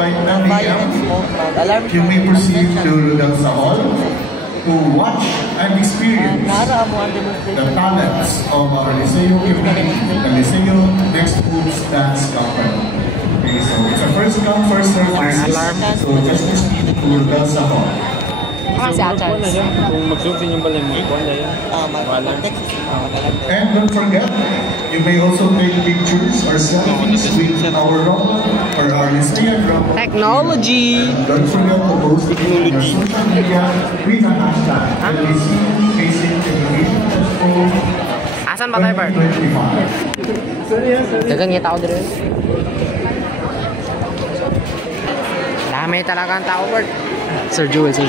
by 9 a.m., you may proceed to Rudelsa Hall to watch and experience the talents of our Liceo community, the Liceo Next Moves Dance Company. Okay, so it's a first come, first serve basis. So just proceed to Rudelsa Hall. Kung mag-zoom din yung balay mo, and don't forget, you may also take pictures or selfies with our rock or our Liceo rock. Technology! And don't forget to post it on your social media with the hashtag LBC Facing Education Expo Asan ba tayo, Bart? 2025. Dagang niya tao dito. Dami talaga ang tao, Bart. Sir Joel. Sir!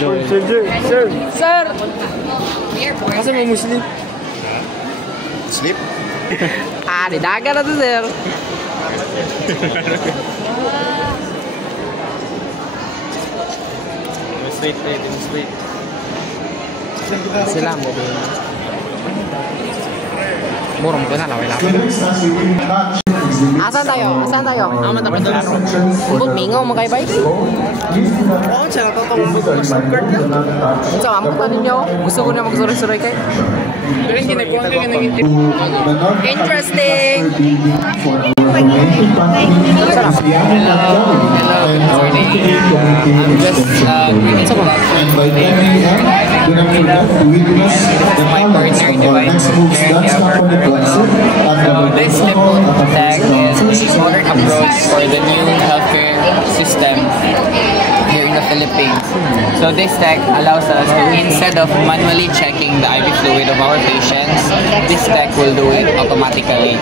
Kasi may Muslim. Sleep? Di dagat na to, sir. Straight. Sila mo. Murong ko na laway. Asan tayo? Aman tayo doon. Bud mingaw mo kay bay? Oo, siya natutong mag-subscribe niya. Sa amot na ninyo, gusto ko na magsuray-suray kay. Pero hindi nagkuhan kayo ng Interesting! I'm just greeting the my partner device So this simple tag is a modern approach for the new healthcare system here in the Philippines. So this tag allows us to, instead of manually checking the IV fluid of our patients, this tag will do it automatically.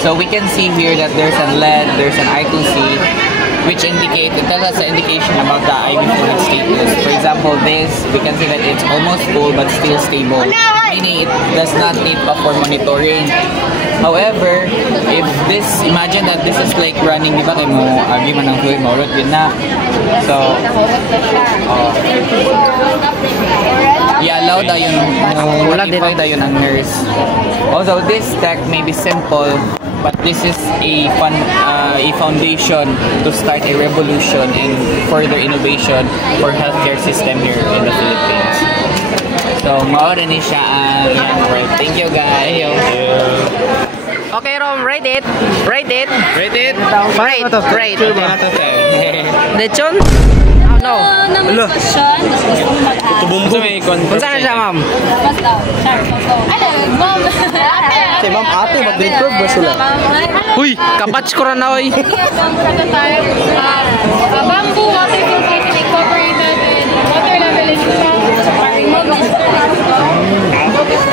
So we can see here that there's a LED, there's an I2C, which it tells us an indication about the IV fluid status. For example, this, we can see that it's almost full but still stable, meaning it does not need for monitoring. However, if this, imagine that this is like running, di ba kayo mo, agi man ang fluid, maulot yun na. So, i-allow daw yun, notify daw yun ang nurse. Also, this tech may be simple, but this is a foundation to start a revolution and further innovation for healthcare system here in the Philippines. So, maura ni siya ang world. Thank you, guys. Okay, Rom, rate it. Rate it. Rate. Lechon? Oh, no. Hello. Tubumbo. Kung saan na siya, ma'am? Si ma'am ate, mag-record ba sila? Uy, kapatch ko rin na, oy. Bamboo water filtration incorporated with water level is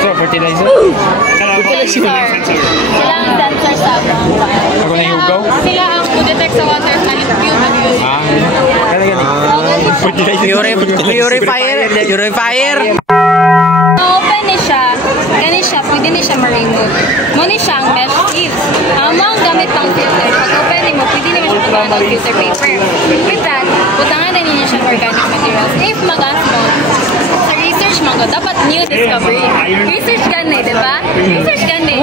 So, fertilizer? Sila ang sensor sa Ako na yung go? Sila ang detect sa water na Purifier. Open ni siya. Gani siya, pwede ni siya ma-remove. Muna siya ang mesh sleeve. Amang gamit pang filter. Pag open ni mo, pwede ni mo siya pagkakaan ng filter paper. With that, butangan na niyo siya organic materials. If mag-ask mo, sa research mo, dapat new discovery. Research gani, di ba? Research gani.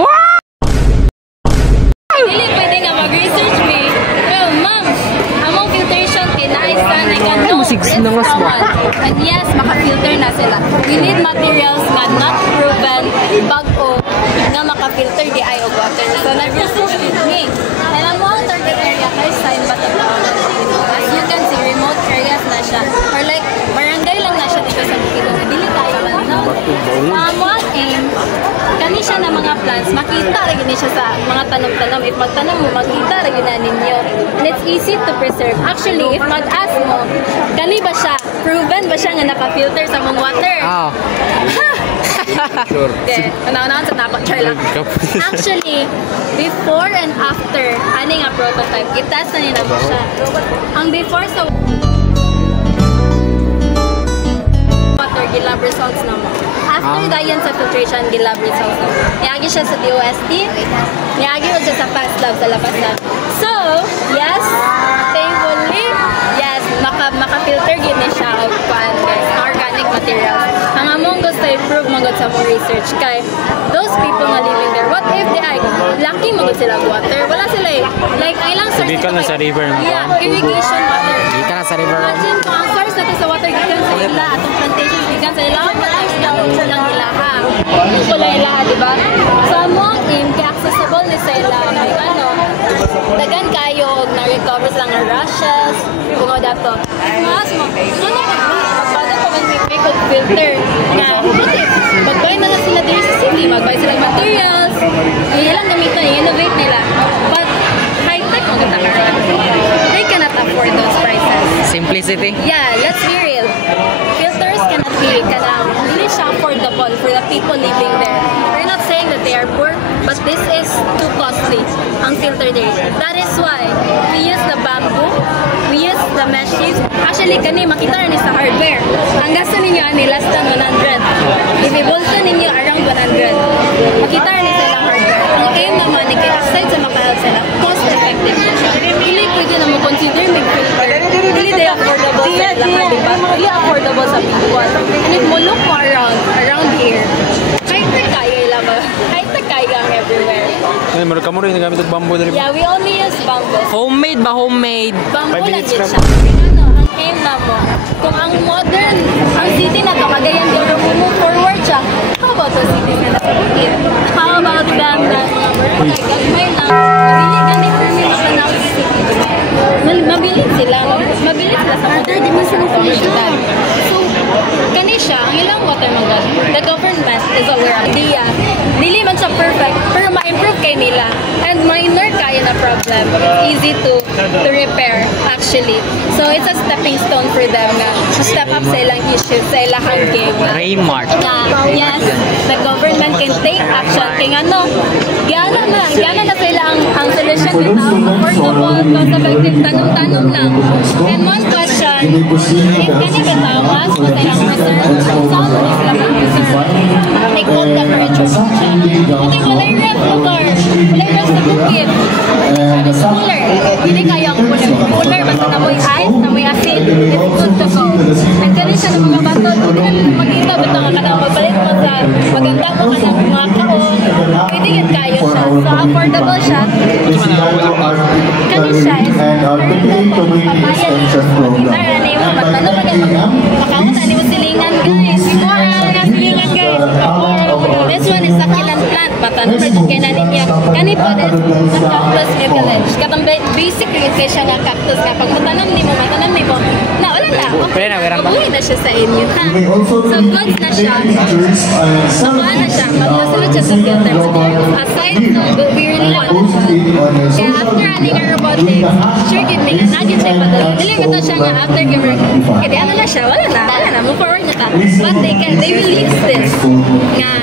Hindi pwede nga mag-research me. Well, ma'am, among filtration, tinaisan, I can know this someone. And yes, maka-filter na sila. We need materials nga not proven, bag-o, nga maka-filter di ay o water. So, nag-research with me. And ang mga target area, guys, sign ba ito? As you can see, remote areas na siya. Or like, barangay lang na siya dito sa Bukidnon. Dili tayo man, no? Mga aim, kani siya na mga plants, makita rin siya sa mga tanom-tanom. If magtanom mo, makita rin na ninyo. And it's easy to preserve. Actually, if mag-ask mo, kani ba siya? Proven ba siya nga naka-filter sa mong water? Oh. Sure. Okay. Una-unahan sa napag-try lang. Actually, before and after, aning nga prototype, itest na nila mo siya. Ang before sa water, gilab results na mo. After dayan sa filtration, gilab results na mo. Niyagi siya sa DOST, niyagi siya sa fast lab, sa labas lab. So, yes, thankfully, yes, maka-filter gini siya of organic materials. Ang among gusto improve magod sa mong research kay those people nga living there. What if they ay laki mo sila water. Wala sila eh. Like, ay lang source. Gikan na sa river. Yeah, irrigation water. Gikan na sa river. Imagine kung ang source natin sa water gikan sa ila, atong plantation gikan sa ila, lang ila ha. Wala ila, di ba? So, mo ang aim, kaya accessible ni sa ila. May ano, dagan kayo, na-recover lang ang rashes, kung o dato. Mas mo, ano pagpado ko man may cold filter na, magbay na sila dito sa city, magbay sila materials, ilang gamit na, i-innovate nila. But, high-tech mo kita karoon. They cannot afford those prices. Simplicity. Yeah, let's be real. Filters cannot be, hindi siya affordable for the people living there. We're not saying that they are poor, but this is too costly, ang filter there. That is why we use the bamboo, we use the mesh sheets. Actually, kani makita rin sa hardware. Ang gasto ninyo ani less than 100. If ibulto ninyo around 100, makita rin sa ilang hardware. Ang aim naman ni kaya aside sa makahal sila, cost effective na siya. Hindi pwede na mo consider mag-filter. Hindi they affordable sa lahat, diba? Hindi affordable sa people. And if mo look around here, high-tech kayo ilang high-tech kayo ang everywhere. Ay, meron ka mo rin nagamit ng bamboo dali. Yeah, we only use bamboo. Homemade ba? Homemade? Bamboo 5 lang minutes yun lang. siya. Ano, ang aim na mo, kung ang modern, ang city na kamagayan dito, move forward siya, how about the city na nakabukit? How about them na like, may lang, mabili ganit for me na kanang city. Mabilis sila sa modern, di mo sila function. So, kani siya, ang ilang water magod, the government is aware of idea. Dili man siya perfect, pero ma-improve kay nila. And minor kaya na problem. It's easy to repair, actually. So, it's a stepping stone for them na step up sa ilang issues, sa ilang game. Raymart. Yes, the government can take action. Kaya ano, gana na sila ang solution nito. Affordable, cost-effective, tanong-tanong lang. And one question, kani bitawas sa ilang research, saan mo sila mag-research? Take all temperature siya. Ito walay ref lugar, walay ref sa bukid. Cooler, hindi kaya ang cooler, basta namoy ice, namoy acid, it's good to go. And kani siya ng mga bato, hindi ka magkita, basta ka na magbalit mo sa maganda mo ka ng mga kaon, pwede yun kayo siya. So affordable siya. Kani siya is papaya mo, matalo pa kayo, makamutan mo silingan guys, silingan guys. This one is succulent plant, matalo pa dyan kay nanin niya. Kani po, this cactus mucilage. Katang basic rin kay siya nga cactus nga. Pag matanam ni mo, na wala na. Mabuhay na siya sa inyo, ha? So goods na siya. Nakuha na siya. Magpasulot siya sa filter. Aside from, we really want to kaya after adding a robotics, sure gid nga nagit siya padali. Dili ka siya nga after giver. Kaya ano na siya, wala na, move forward na ta. But they will use this nga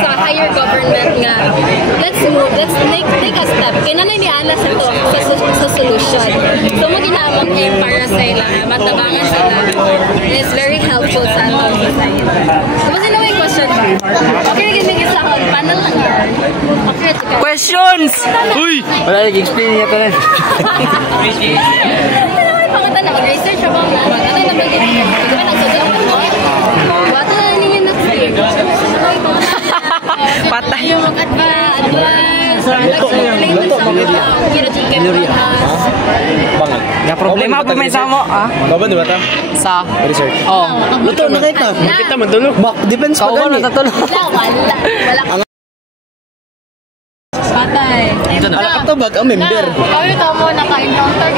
sa higher government nga. Let's take a step. Kaya nanay ni Alas ito sa solution. So mo ginamang aim para sa ilang matabangan sila. It's very helpful sa atong society. So sino may question ba? Okay, gimigit sa akong panel lang yan. Questions! Uy! Wala nag-explain niya ka rin. Ano may pangalan na mag-research ako mo? Ano yung nabagay niya? Di ba nagsagot mo? Wala na ninyo nag-clear. Patay. Yung mag-advance. Luto, Ga problema pag may samo, ah? Baban, di ba ta? Sa? Research. Oh. Luto na kita. Kita man tulog. Back defense pa Kau gani. natatulog. Wala. Patay. Ala ka bag ang member. Kami mo naka-encounter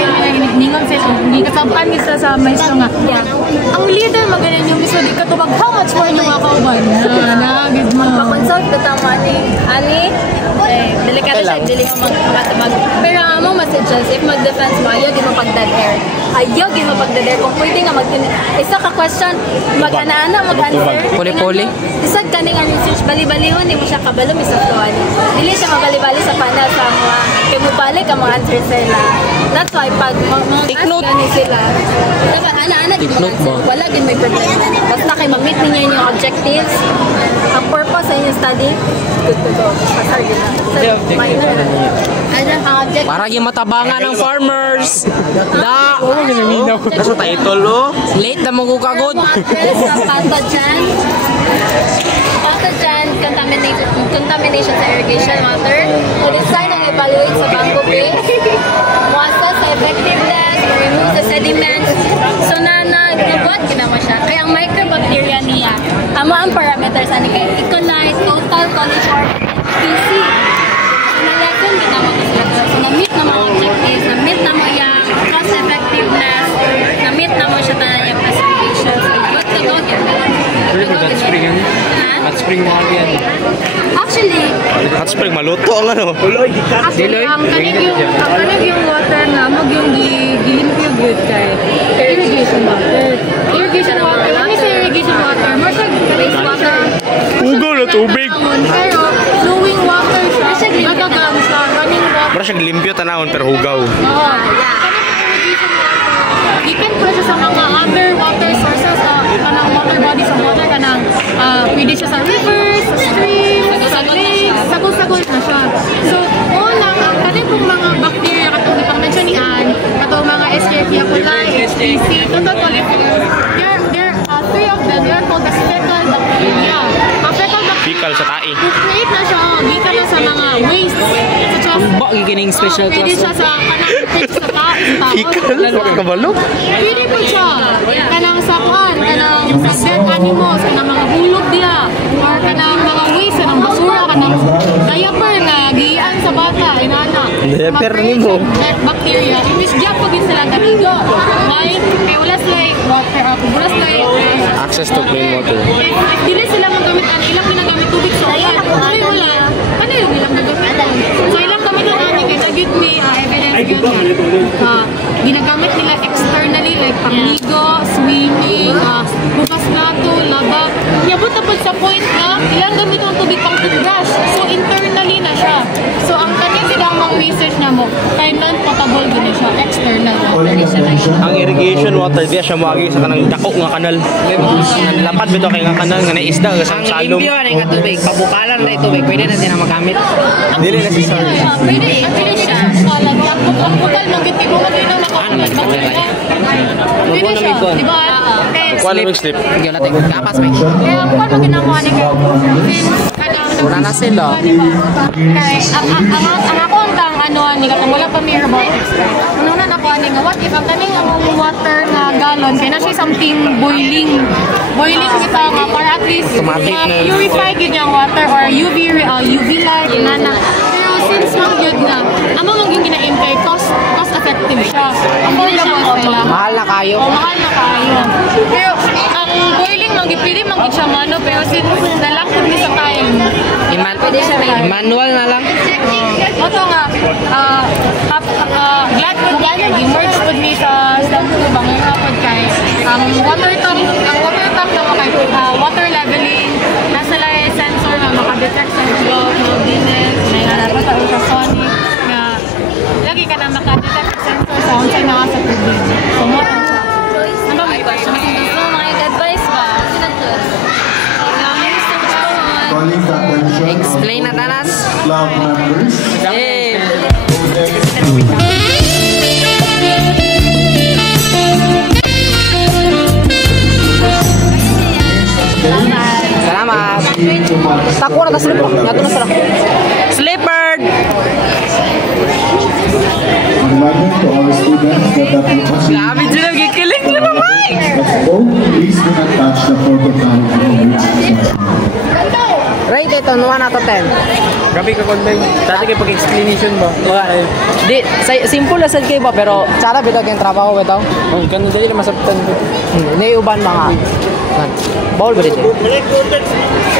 ningon sila. Hindi kasabakan nila sa maestro nga. Ang leader magaling yung gusto di katubag how much more yung mga kauban. Nagid mo. Consult ka tama ani. Delikado siya, dili mo magmatubag. Pero amo messages, if mag-defense mo, ayaw di mo pag-dead air. Ayaw di mo pag-dead air. Kung pwede nga isa ka question, mag-ana-ana, mag-answer. Puli-puli. Isag ka nga research, bali-balihon, di mo siya kabalo, isa fluan. Dili siya mabali-bali sa panel sa mga, kaya mo balik ang mga answer sila. That's why, pag mga ask gani sila, dapat ana-ana di mo answer. Wala din may problema. Basta kayo mag-meet ninyo yung objectives, ang purpose sa inyong study, good to go. Pasar yun na. So, minor na. Ano ang objective? Para yung matabangan ng farmers. Da! minaminaw. Nasa title, oh. Late na mo ko kagod. Pathogen. Pathogen contamination sa irrigation water. So, design ang evaluate sa Bangko base. Muasa sa effectiveness, remove the sediments. So, nagbuhat ginawa siya. Kaya ang microbacteria niya, ang parameters, ano kay E. coli, total college or PC. So, na-level ginawa ko sila. So, na-meet na mga objectives, na-meet na mga yung cost effectiveness, na-meet na mo siya tayo yung classification. So, good to go yan. Hot spring yan. Hot spring mo yan. Actually, Hot spring, maluto ang ano. Actually, ang kanig yung water nga, mag yung gilimpyo good kay irrigation water. Irrigation water, ano sa irrigation water? More sa wastewater. Ugaw na tubig. Pero flowing water siya. Matagang siya, running water. Para siyang limpyo tanawon pero hugaw. Oo. Kanang irrigation water, gikan pa siya sa mga underwater sources, kanang water bodies of water, kanang pwede siya sa rivers, sa streams, sa lakes, sagol-sagol na siya. So, lang, ang kanipong mga bacteria, katong ipang-mention ni Anne, katong mga Escherichia coli, HTC, total coliform, there are three of them, they are called as fecal bacteria. Ang fecal bacteria, Bikal sa tai. create na siya, gikan na sa mga waste, such as Gikining special pwede class. siya sa kanang Bikal? Kabalo? pwede po siya. Kanang sa kuan, kanang sa dead animals, kanang mga hulog diya, or kanang mga waste, kanang basura, kanang diaper na giian sa bata, inana. Diaper nimo. Dead bacteria, which diya po din sila kanigo. Right? Kaya wala sila water, wala sila Access to clean water. if dili sila magamit, ilang ginagamit tubig sa ulan. Ay wala. Ano yung ilang gagamitan? So ilang gamitan namin kaya nag-give me evidence yun. Ginagamit nila externally like pangligo, swimming, bukas plato, laba. Yabot na po sa point na ilang gamit ang tubig pang toothbrush. So internally na siya. So ang kanyang sinamang research niya mo, kaya non-potable din siya, external water siya na yun. Ang irrigation water diya siya moagi sa kanang dako nga kanal. Lapat bito kay nga kanal nga naisda nga sa Ang salom. limpyo na nga tubig, pabukalan na yung tubig, pwede na din na magamit. Dili na si sir. pwede siya. Bukal ng giti mo mag-inom na Ano man kapatay? Pwede siya, di ba? Kuala mag slip. Ikaw natin, kapas may. Kaya kung ano ginagawa ni Kaya, since Wala na sila. Kaya, ang ako ang ano ni katong wala pa may robotics. Ano na nakuha ni nga, what if ang kaning water na galon, kaya na siya something boiling. Boiling kita nga para at least purify gid yung water or UV light, inana. Pero since mag-good na, amo maging ginain kay cost effective siya. Affordable sila. Mahal na kayo. Mahal na kayo. Pero ang boiling magipili magid siya mano, pero since nalakot ni sa time. Manual na lang. Oto nga, glad ko niya, i-merge po ni sa tubang yung kapag kay water tank na makay water leveling, nasa lang sensor na makadetect sa flow, floodiness, may harap sa ultrasonic, na lagi ka na makadetect sa sensor sa unsay na sa tubig. So, water siya. Ano ba may question? So, mga advice ba? Calling the attention Explain na tanas. club members. Eh. Salamat. Tako na ta slipper. Nato na sila. Slipper. Reminder to all students that the proposal Grabe sila gikiling na naman. please do not touch the protocol in which Right ito, 1 out of 10. Gabi ka konday. Dati kayo pag-explanation ba? Wala. Di, simple na sad kayo ba, pero tsara bitaw kayong trabaho bitaw. Oh, ganun dali na masabtan ko. Naiuban mga bawal ba dito?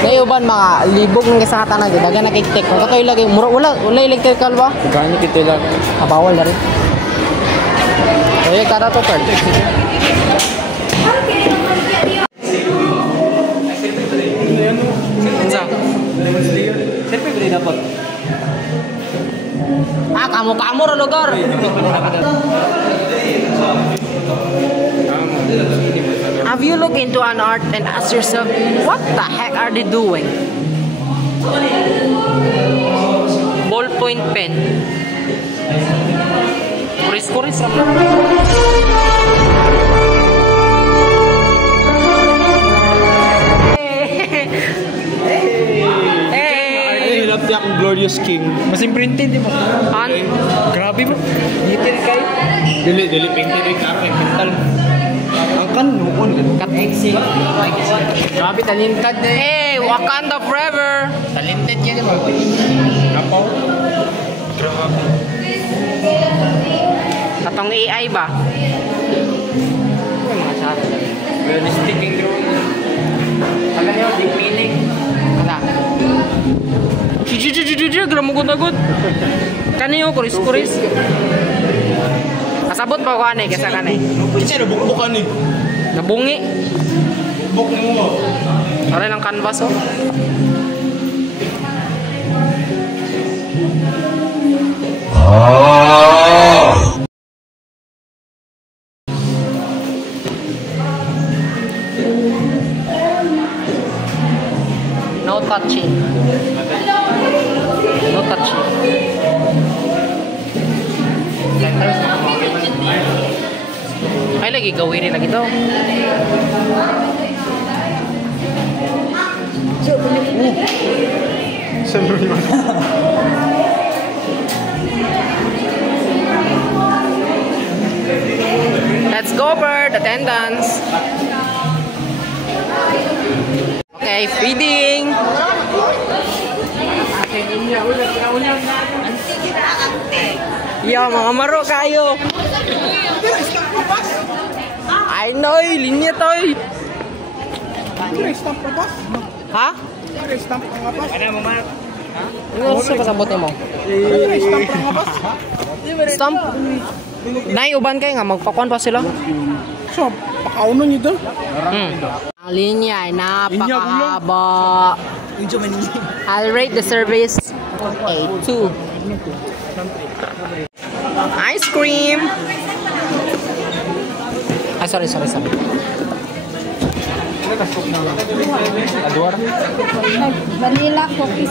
Naiuban mga libog ng kasangatan na dito. Daga nakiktik. Kung katoy lagi, wala electrical ba? Gani kito lang. Bawal na rin. Kaya kada to per. Siyempre ko dapat. Kamu ro lugar. Have you looked into an art and asked yourself, what the heck are they doing? Ballpoint pen. Kuris-kuris. Glorious King. Mas imprinted, di ba? Grabe mo. Detail kayo. Dili painted ay karo mental. Ang kan noon. Grabe, talented eh. Hey, Wakanda forever! Talented yan, di ba? Kapaw. Grabe. Katong AI ba? Mga chat. Realistic yung drone. Alam niyo, deep meaning. Wala. Gramugod-agod. Kaniyo, kuris-kuris. Kasabot pa ko anay, kesa kanay. Kasi nabukbukan eh. Nabungi. Buk mo. Aray ng canvas, oh. No touching. No touching. Ay, lagi gawin lagi to. Let's go, bird. Attendance. Okay, feeding. Yo, mga maro kayo. Ay, noy, linya toy. Ha? Ano mo man? Ano sa pasabot mo? Stamp? Nay, uban kayo nga, magpakuan pa sila. So, pakaunan nyo doon. Ang linya ay napakahaba. I'll rate the service a 2. Ice cream. Ay, sorry. Vanilla cookies.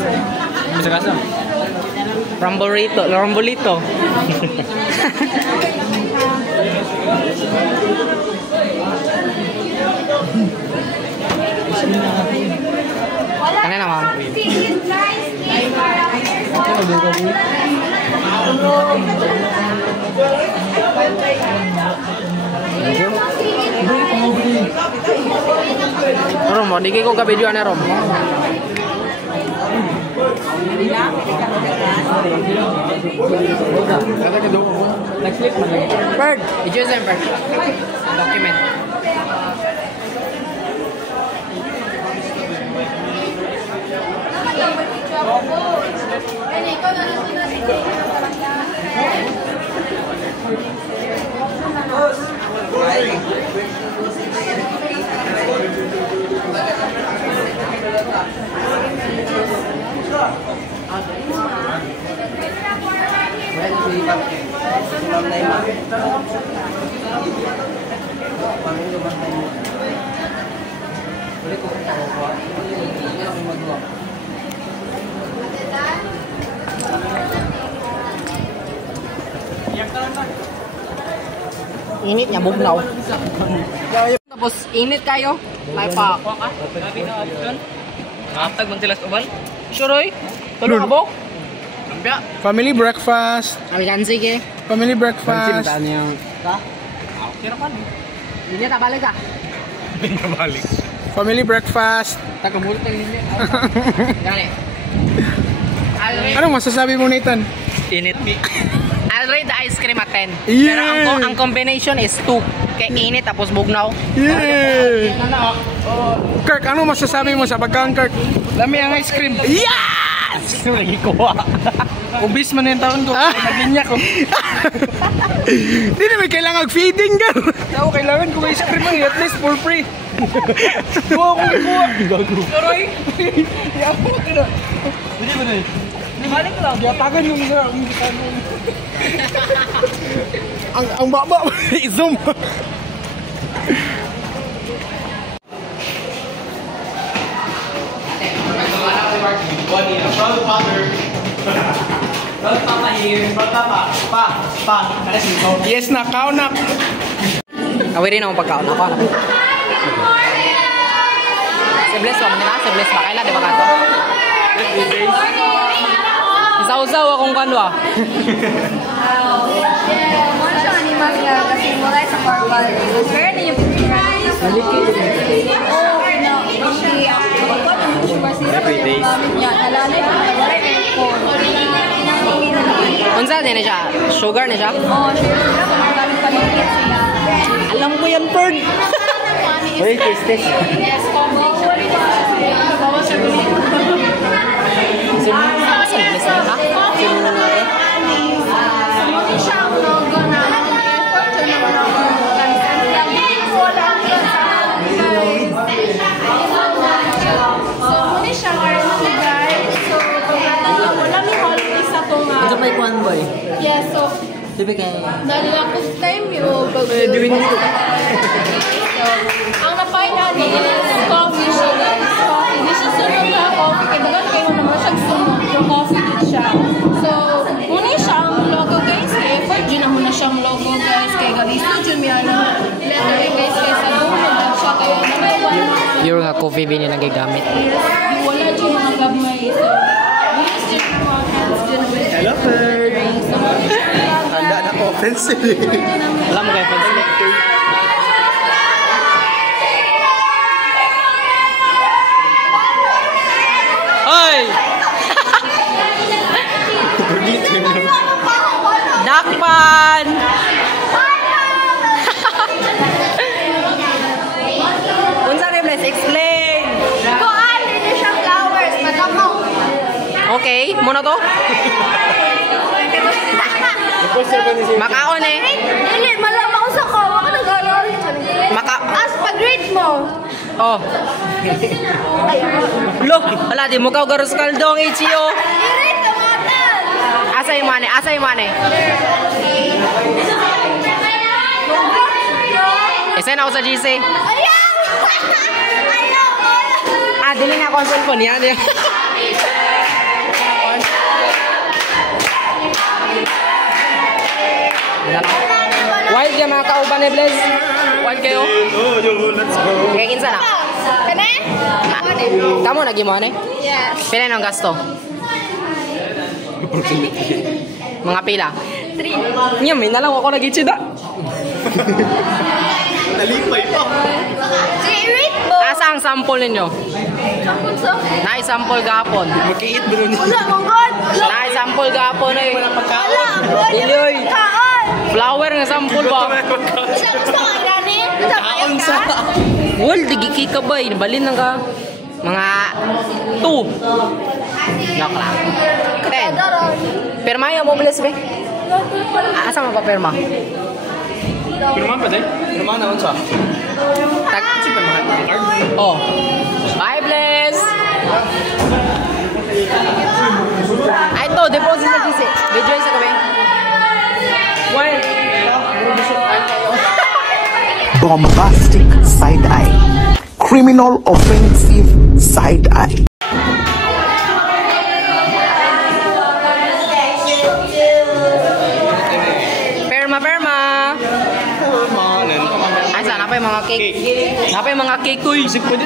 Sa kasa? Rambolito. Kanina, ma'am. Rom, di ko ka video na Rom. Bird, video sa bird. Document. Init niya, bugnaw. Tapos init kayo. May pa. Kapag man sila sa uban? Sure, tulog mo? Family breakfast. Ayan, sige. Family breakfast. Hindi na balik ka. Family breakfast. Tagamulot ang hindi. Gani. Anong masasabi mo, Nathan? Init. I'll rate the ice cream at 10. Yeah. Pero ang combination is 2. Kaya init tapos bugnaw. Yeah! Kirk, ano masasabi mo sa pagkain, Kirk? Lami ang ice cream. Yes! Lagi kuha. Ubis man yung taon ko. Naginyak ko. Hindi naman kailangan feeding ka. Ako kailangan ko ice cream ang at least for free. Kuha ko kuha. Karoy. Yapo ka na. Hindi ba na? Balik lang. Gatagan yung ang baba. I-zoom. Yes na, kaunak. Kawirin akong pagkaon. Ako na. Si Bless ba? Manila? Si Bless ba? Kailan? Di ba ka ito? Sausaw akong kanwa. Kasi mulai sa formal. Pero na yung Unsa din siya? Sugar na siya? Oo, sugar. Alam ko yan, Fern. Wait, taste this. Yes, yes, so dahil ako time yung ang napain ni is coffee siya guys. Coffee. Di siya sunod na coffee. Kaya bagat kayo naman siya sunod yung coffee din siya. So, muna siya ang logo guys. Kaya effort dyan na muna siyang logo guys. Kaya galisto dyan may lettering guys. Kaya sa buhod siya. Kaya naman Pure nga coffee bean yung nagigamit. wala dyan mga gabmay. So, use dyan yung mga hands dyan with Hello, Fern. So, muna siya. Handa na ko, offensive. Alam mo kayo, Fern. Hoy! Dakpan! Unsa rin, let's explain. Kuan, hindi siya flowers. Matakaw. Okay, muna to. Makaon eh. Dili, malamang ko sa ko. Maka nag-alol. As pag-rate mo. Oh. Lo, wala di mo ka garos kaldong Ichio. I-rate ka matan. Asay mane, asay mane. Esen ako sa GC. Ayaw! Ayaw! Ah, dili na akong cellphone yan. Wild ka mga kauban ni Blaze. Wild kayo? Let's go. Kaya kinsa na? Kane? Kamu nagi mo ano? Yes. Pila ng gasto? Mga pila? 3. Niya, may nalang ako nag-ichida. Nalipay pa. I-rate mo. Asa ang sample ninyo? Na-sample gapon. Mag-iit ba nun? Wala, mong God. Na-sample gapon eh. Wala, God. Iloy. Kaan. Flower nga sample ba? Gusto ka gani? Kaon sa. Wal, digiki ka ba? Balin lang ka. Mga 2. Joke lang. 10. Perma yung mo, Bless, be? Asa mo pa perma? Pirman pa din? Pirman naman sa. Oh. Bye, Bless! Ay, ito. Deposit sa kisi. Video sa gabi. Why? Bombastic side eye. Criminal offensive side eye. Perma. Ay, saan? Apa yung mga cake? Apa yung mga cake, uy? Kasi pwede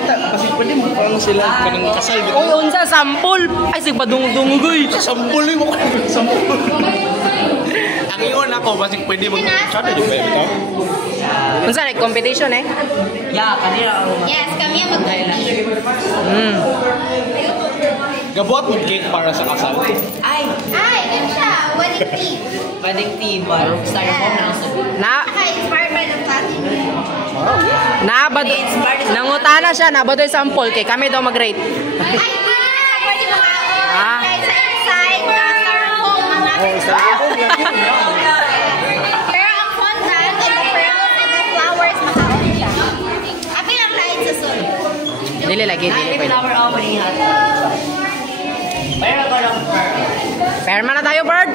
mo parang sila kanang kasal. Uy, unsa, sample? Ay, sig padungdung, uy. Sampul mo. Sampul. Ang iyon ako, basig pwede mag-chata di ba ito? Unsa, like competition eh? Yes, kami ang mag-compete. Gabuhat mo cake para sa kasal. Ay, yan siya. Wedding theme. Inspired by the platinum. Nangutana siya, nabadoy sample kay kami daw mag-rate. Ay, pwede makaon. Kahit sa inside, styrofoam, mga pero ang fondant, and the pearls, and the flowers, makaon siya. Apil ang lain sa sun. Dili lagi, dili pwede. Perma na tayo, Bird!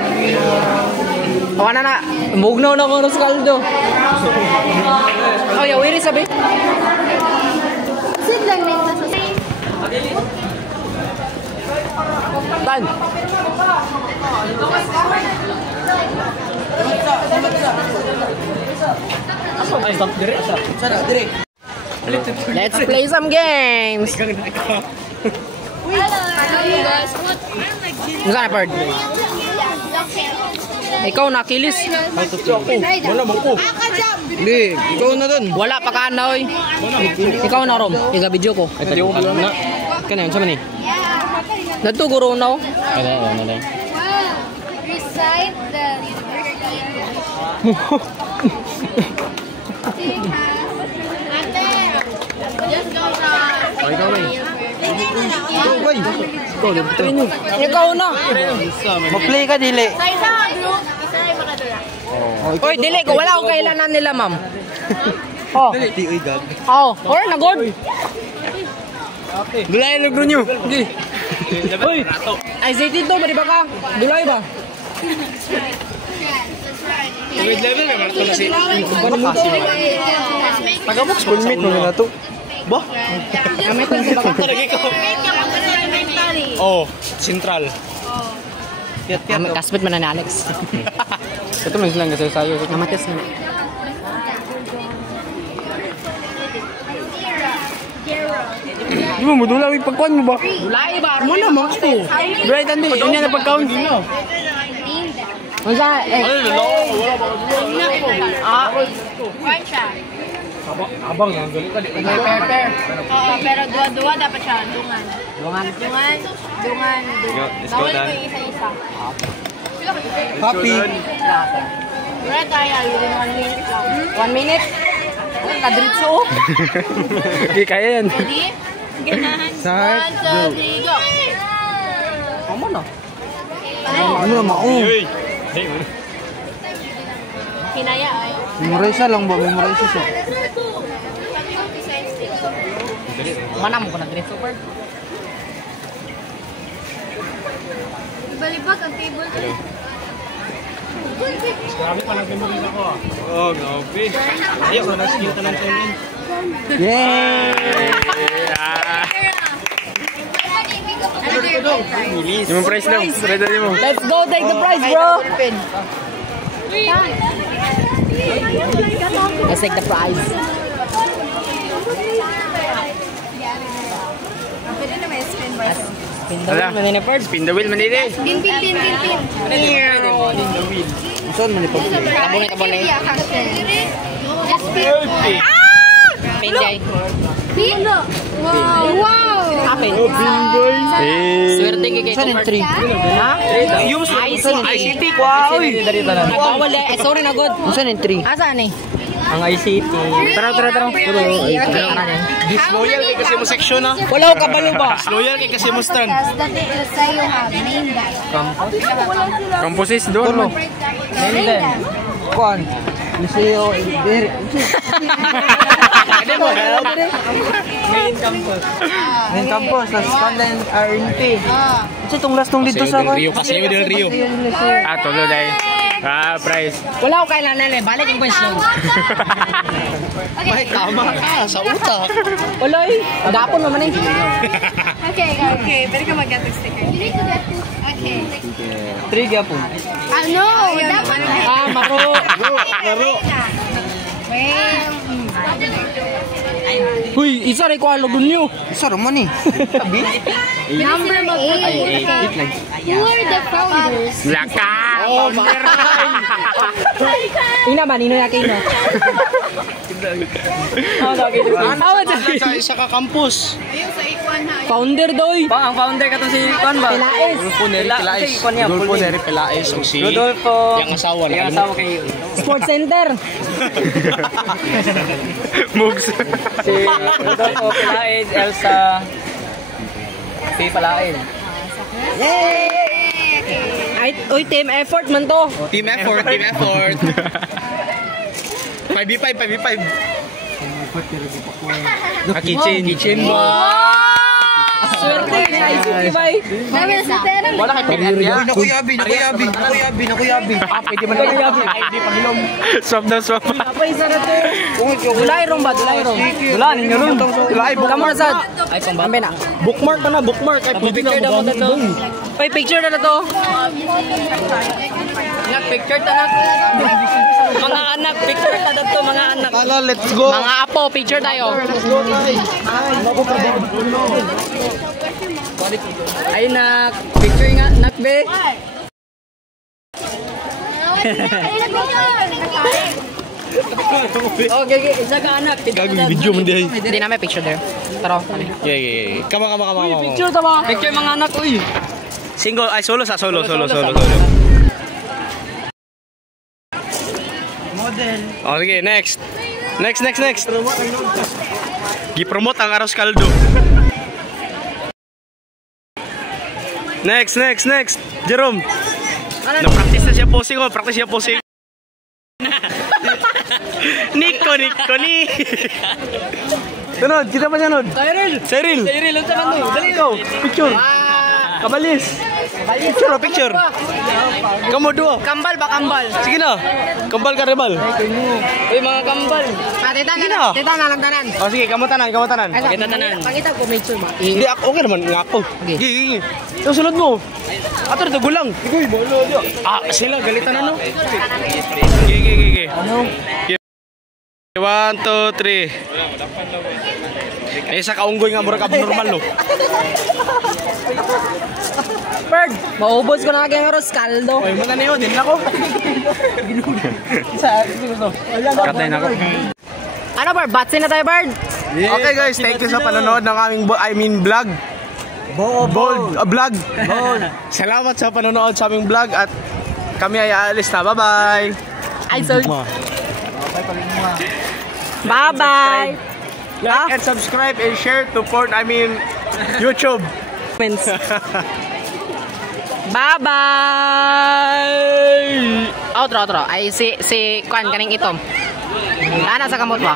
Awa na. Mugnaw na ko sa kaldo. Oh, yawiri sabi. Sit lang nito sa same. Tan. Let's play some games. Hello guys, what? Saan na, Perd? Ikaw na, kilis. Wala mo ko. Hindi, ikaw na dun. Wala pa ka na, oy. Ikaw na, Rom. Iga-video ko. Kaya yun, sama ni? Natuguro na, oh. Recite the Ikaw na. Mag-play ka, dili. Oy, dili ko. Wala akong kailanan nila, ma'am. Oh. Oh, or nagod. Dulay log nyo. Hoy. Ay, zaitin to, ba ka? Dulay ba? Grade level na marto na si. Taga-box full meet mo na to. Ba? Gamit ko sa baka. Oh, Central. Kasbet man na ni Alex. Ito man silang kasi sayo. Namatis na. Di mo mudula yung pagkuhan mo ba? Dulay ba? Mo naman ko. Bright and day. Yan na pagkaon. Masa? Abang yan, galing ka. Oo, pero dua-dua dapat siya. Dungan. Bawal ko yung isa-isa. Happy. Wala tayo, within 1 minute lang. 1 minute? Kadritso. Hindi kaya yan. Ready? Ganahan. 1, 2, 3, go! Amo na. Ano naman? Hinaya ay. Memorize lang ba? Memorize siya. Mana mo ko nagritso, Perd? Ibalibag ang table. Grabe pa nag-memory ako ah. Oh, grabe. Ayaw na skill ka ng turn in. Yay! Yung prize daw. Ready mo. Let's go take the prize, bro! Let's take the prize. Pwede na may spin by Spin the wheel, man Perd. Spin the wheel, manili. Pin. Saan man ito? Tabon na yun. Just pin. Pin, Jay. Pin? Wow! Apin. Swerte kay Saan yung 3? Ha? Yung ICT. Wow! Nagbawal eh. Sorry na good. Saan yung 3? Asaan eh? Ang ICT. Tara. Disloyal kay kasi mo section ah. Wala ko kabalo ba? Disloyal kay kasi mo stand. That is sa'yo ha, main guy. Campuses doon, no? Main guy. Kuan. Liceo. Main campus. Tapos Condan RNP. Kasi itong last nung dito sa... Rio kasi yun del Rio. Ah, tulo dahil. Ah, prize. Wala ko kailangan eh. Balik yung question. Ay, tama ka. Sa utak. Wala eh. Dapon naman eh. Okay. Pwede ka mag-get the sticker. You need to get this. Okay. 3 gyapon. Ano? Dapat na. Ah, maro. Huy, isa rin ko ang logon nyo. Isa naman eh. Number 8. Who are the founders? Laka! Oh, my. Ina ba? Nino yakin na. Sa isa ka campus. Founder doy. Ang founder ka to si Kuan ba? Pelaes. Rodolfo Neri Pelaez. Rodolfo Neri Pelaez. O si... Rodolfo. Yang asawa na. Yung asawa kay... Sports Center. Mugs. Si Rodolfo Pelaez, Elsa. Si Pelaez. Ay, uy, team effort man to. Team effort. 5v5. Kitchen. Swerte na ICT ba eh. Wala kay Pilihan yan. Nakuyabi. Ah, pwede man nakuyabi. ID pagilom. Swap na swap. Apa isa na to? Dulay rong ba? Dulay rong. Wala, ninyo ron. Kamar sad. Ay, pambe na. Bookmark pa na, bookmark. Ay, Picture na mo na to. Ay, picture na to. Picture na na. Mga anak, picture na to, mga anak. Tala, let's go. Mga apo, picture tayo. Ay, nak. Picture nga, nak, be. Okay, isa ka anak. Gagawin video mo di. Hindi namin picture there. Tara, kami. Yeah. Kama. Picture tama. Picture mga anak, uy. Single, ay solo. Model. Oh, sige, next. Gi-promote ang Aros Caldo. Next. Jerome. Na-practice na siya posing, Nico. Sunod, kita pa sunod. Cyril, ang taman mo. Dali ikaw, picture. Kabalis. Picture. Kamu dua. Kambal ba, kambal? Sige na. Kambal ka rebal. Uy, mga kambal. Tita na lang tanan. Oh, sige, kamu tanan. Kita tanan. Pangita ko, may tsuma. Hindi, okay naman, nga ako. Gigi. Yung sunod mo. Ato, ito gulang. Ikoy, bolo. Sila, galitan na, no? Gigi. Ano? 1, 2, 3. Ay, sa kaunggoy nga, mura ka normal, no? Bird, maubos ko na kayong Aros Caldo. Oy, muna na yun, din ako. Katay na ako. Ano, Bird? Batsin na tayo, Bird? Okay guys, thank you sa panonood ng aming vlog. Vlog. Salamat sa panonood sa aming vlog at kami ay aalis na. Bye-bye. Ay, so... Bye-bye. Like and subscribe and share to YouTube. Bye-bye. Outro. Ay, si Kwan, kaning itom. Ana sa kamot ba?